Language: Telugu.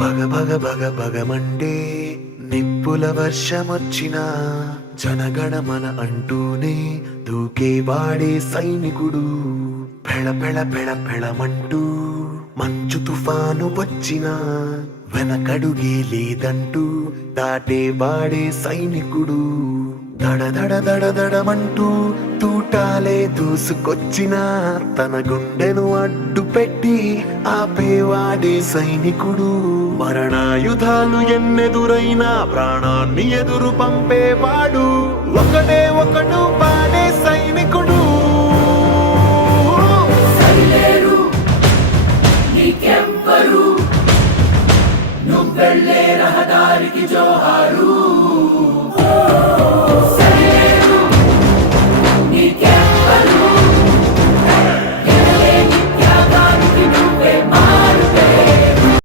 భగ భగ భగ భగమండే నిప్పుల వర్షమొచ్చినా జనగణమన అంటూనే దూకేవాడే సైనికుడు. పెళ పెళ పెళ పెళమంటూ మంచు తుఫాను వచ్చినా వెనకడుగే లేదంటూ దాటేవాడే సైనికుడు. దడ దడ దడ దడమంటూ తూటాలే దూసుకొచ్చినా తన గుండెను అడ్డు పెట్టి ఆపేవాడే సైనికుడు. మరణాయుధాలు ఎన్నెదురైనా ప్రాణాన్ని ఎదురు పంపేవాడు ఒకడే ఒకడు వాడే సైనికుడు. సరిలేరు నీకెవ్వరు, నువ్వెళ్ళే రహదారికి జోహారు.